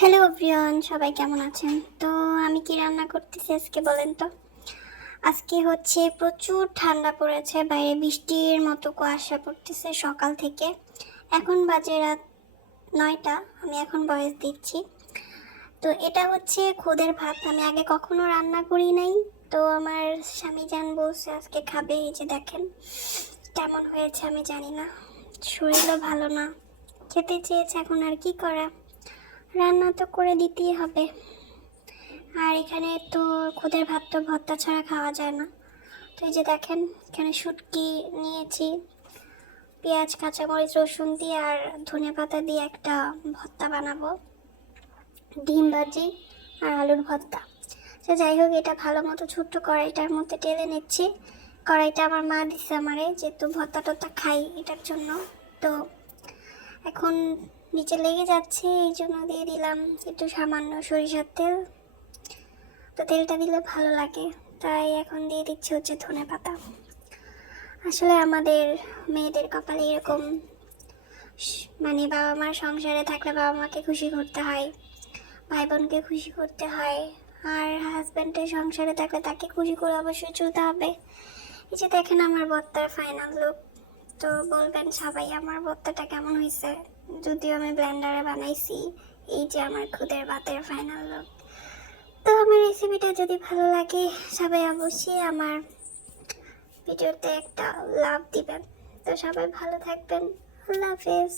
Hello everyone, সবাই কেমন আছেন? তো আমি কি রান্না করতেছি আজকে বলেন তো? আজকে হচ্ছে প্রচুর ঠান্ডা পড়েছে, বাইরে বৃষ্টির মতো কুয়াশা পড়তেছে সকাল থেকে। এখন বাজে রাত 9টা, আমি এখন ভয়েস দিচ্ছি। তো এটা হচ্ছে খুদের ভাত, আমি আগে কখনো রান্না করি নাই। তো আমার স্বামী জান বলছে আজকে খাবে, এই যে দেখেন কেমন হয়েছে আমি জানি না, শরীরও ভালো না, খেতে চেয়েছে, এখন আর কি করা, রান্না তো করে দিতেই হবে। আর এখানে তো খুদের ভাত তো ভর্তা ছাড়া খাওয়া যায় না। তো এই যে দেখেন এখানে শুটকি নিয়েছি, পেঁয়াজ কাঁচামরিচ রসুন দিয়ে আর ধনেপাতা দিয়ে একটা ভর্তা বানাবো, ডিম ভাজি আর আলুর ভর্তা। তো যাই হোক, এটা ভালো মতো ছোট্ট কড়াইটার মধ্যে টেলে নিচ্ছি। কড়াইটা আমার মা দিচ্ছে আমারে, যেহেতু ভর্তা টর্তা খাই এটার জন্য। তো এখন নিচে লেগে যাচ্ছে, এই জন্য দিয়ে দিলাম একটু সামান্য সরিষার তেল। তো তেলটা দিলে ভালো লাগে, তাই এখন দিয়ে দিচ্ছি হচ্ছে ধনেপাতা। আসলে আমাদের মেয়েদের কপালে এরকম, মানে বাবা মার সংসারে থাকলে বাবা মাকে খুশি করতে হয়, ভাই বোনকে খুশি করতে হয়, আর হাজব্যান্ডের সংসারে থাকলে তাকে খুশি করে অবশ্যই চলতে হবে। এই যে দেখেন আমার ভর্তার ফাইনাল লুক। তো বলবেন সবাই আমার ভর্তাটা কেমন হয়েছে, যদিও আমি ব্লেন্ডারে বানাইছি। এই যে আমার খুদের ভাতের ফাইনাল লুক। তো আমার রেসিপিটা যদি ভালো লাগে সবাই অবশ্যই আমার ভিডিওতে একটা লাভ দিবেন। তো সবাই ভালো থাকবেন, আল্লাহ হাফেজ।